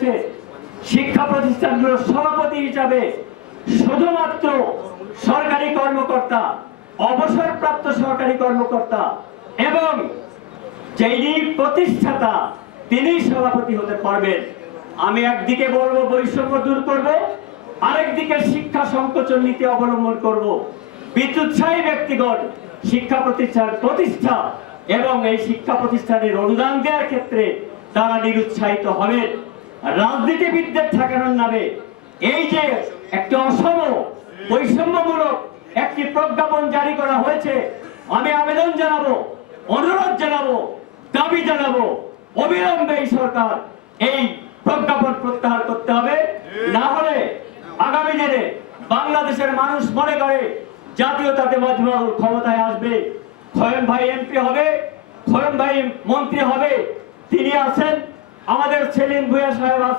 হয়েছে শিক্ষা প্রতিষ্ঠানগুলোর সভাপতি হিসাবে শুধুমাত্র সরকারি কর্মকর্তা, অবসরপ্রাপ্ত সরকারি কর্মকর্তা এবং যিনি প্রতিষ্ঠাতা, তিনি সভাপতি হতে পারবেন। আমি একদিকে বলব বৈষম্য দূর করব, আরেকদিকে শিক্ষা সংকোচন নীতি অবলম্বন করব। বিদ্যুৎসাহী ব্যক্তিগণ, শিক্ষা প্রতিষ্ঠান প্রতিষ্ঠা এবং এই শিক্ষা প্রতিষ্ঠানের অনুদান দেওয়ার ক্ষেত্রে তারা নিরুৎসাহিত হবেন। রাজনীতিবিদদের ঠেকানোর নামে এই যে একটা অসম বৈষম্যমূলক একটি প্রজ্ঞাপন জারি করা হয়েছে, আমি আবেদন জানাব, অনুরোধ জানাব, দাবি জানাব, অবিলম্বে এই সরকার এই প্রজ্ঞাপন প্রত্যাহার করতে হবে। না হলে আগামী দিনে বাংলাদেশের মানুষ মনে করে জাতীয়তাবাদী দল ক্ষমতায় আসবে খয়ন ভাই এমপি হবে খয়ন ভাই মন্ত্রী হবে, তিনি আছেন আমাদের সেলিম ভুয়া সাহেব আছেন